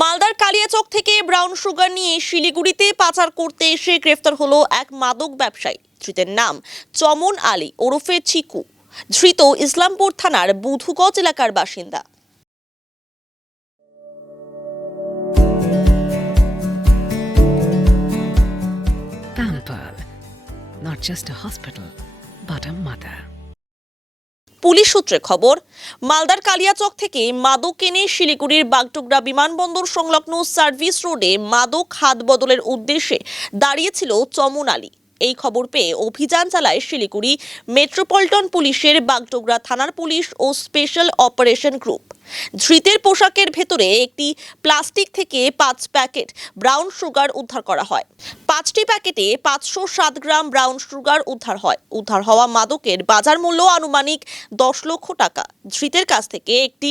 মালদার কালিয়াচক থেকে brown sugar নিয়ে শিলিগুড়িতে পাচার করতে এসে গ্রেফতার হলো এক মাদক ব্যবসায়ী। ধৃতের নাম চমন আলী ওরফে চিকু। ধৃত ইসলামপুর থানার বুধুগঞ্জ এলাকার বাসিন্দা। Pampered, not just a hospital, but a mother. Police সূত্রে খবর, মালদার কালিয়াচক থেকে মাদক এনে শিলিগুড়ির বাগডোগরা বিমানবন্দর সংলগ্ন সার্ভিস রোডে মাদক হাত বদলের উদ্দেশ্যে দাঁড়িয়েছিল চমন আলী। এই খবর পেয়ে অভিযান চালায় শিলিগুড়ি মেট্রোপলিটন পুলিশের বাগডোগরা থানার পুলিশ ও স্পেশাল অপারেশন গ্রুপ। ধৃতের পোশাকের ভেতরে একটি প্লাস্টিক থেকে 5 প্যাকেট ব্রাউন সুগার উদ্ধার করা হয়। 5টি প্যাকেটে 507 গ্রাম ব্রাউন সুগার উদ্ধার হয়। উদ্ধার হওয়া মাদকের বাজার মূল্য আনুমানিক 10 লক্ষ টাকা। ধৃতের কাছ থেকে একটি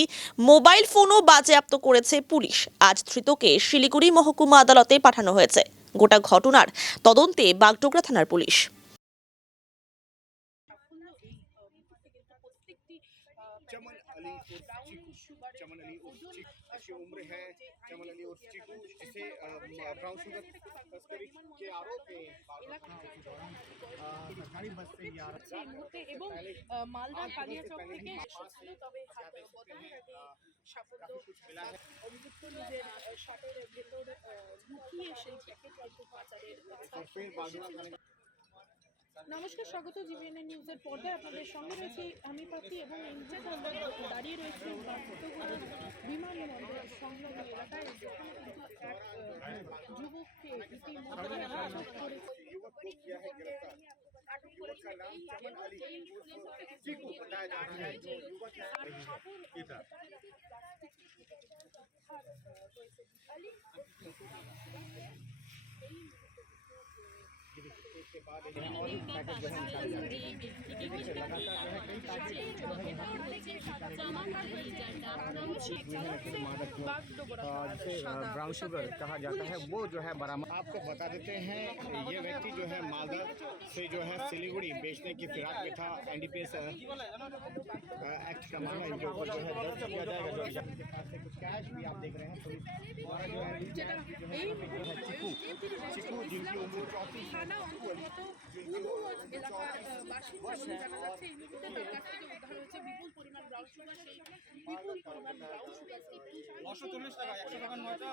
মোবাইল ফোনও বাজেয়াপ্ত করেছে পুলিশ। আজ ধৃতকে শিলিগুড়ি মহকুমা আদালতে পাঠানো হয়েছে। গোটা ঘটনার তদন্তে বাগডোগরা থানার পুলিশ। चमन अली चमन अली उसकी उम्र है। चमन अली और चीकू जिसे ब्राउन शुगर तस्करी के आरोप है। सरकारी बस से এবং মালদার কালিয়াচক থেকে এসেছিল, তবে হাত বদলে সাফল্য অভিযুক্ত নিজের শার্টের ভেতর লুকিয়ে সেই প্যাকেট অল্প পাচারের। নমস্কার, স্বাগত জিবিএনএন নিউজের পর্দায়। আপনাদের সঙ্গে রয়েছে আমি পাখি এবং এই মুহূর্তে আমরা দাঁড়িয়ে রয়েছি বিমানবন্দর সংলগ্ন এলাকায়, যেখানে কিন্তু এক যুবককে ইতিমধ্যে আটক করেছে। ब्राउन शुगर कहा जाता है, वो जो है बरामद। आपको बता देते हैं, ये व्यक्ति जो है मालदा से जो है सिलीगुड़ी बेचने की फिराक में था। एनडीपीएस एक्ट का मामला इनके ऊपर जो है दर्ज किया जाएगा। जो इनके पास से कुछ कैश भी आप देख रहे हैं। पुलिस द्वारा जो है चिकू जिनकी उम्र 34 থানা অন্তর্গত বুধুগঞ্জ এলাকার বাসিন্দা বলে জানা যাচ্ছে। এই মুহূর্তে তার কাছ থেকে উদ্ধার হয়েছে বিপুল পরিমাণ ব্রাউন সুগার। সেই বিপুল পরিমাণ ব্রাউন সুগারটি 940 টাকা 100 টাকার নয়টা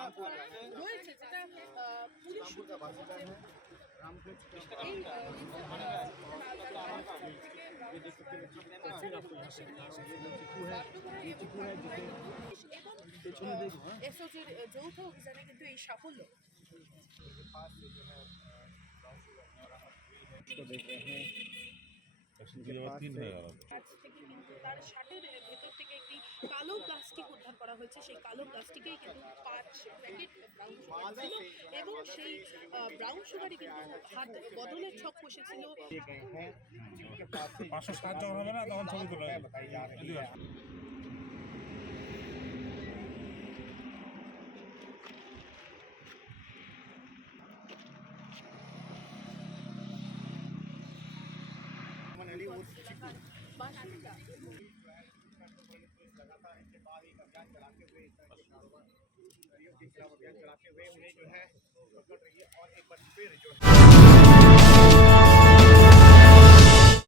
রয়েছে, যেটা পুলিশ সূত্রে খবর যে এই এসওজির যৌথ অভিযানে কিন্তু এই সাফল্য। তার শার্টের ভেতর থেকে একটি কালো প্লাস্টিক উদ্ধার করা হয়েছে। সেই কালো প্লাস্টিকেই কিন্তু 5 প্যাকেট ব্রাউন সুগার ছিল এবং সেই ব্রাউন সুগারই কিন্তু হাত বদলের ছক কষেছিল। 507 যখন হবে না তখন ছবি তোলা হবে। বাসিন্দা लगातार इनके बाद एक अभियान चलाते हुए कारोबार के खिलाफ अभियान चलाते हुए उन्हें जो है पकड़ रही है और एक बार फिर जो है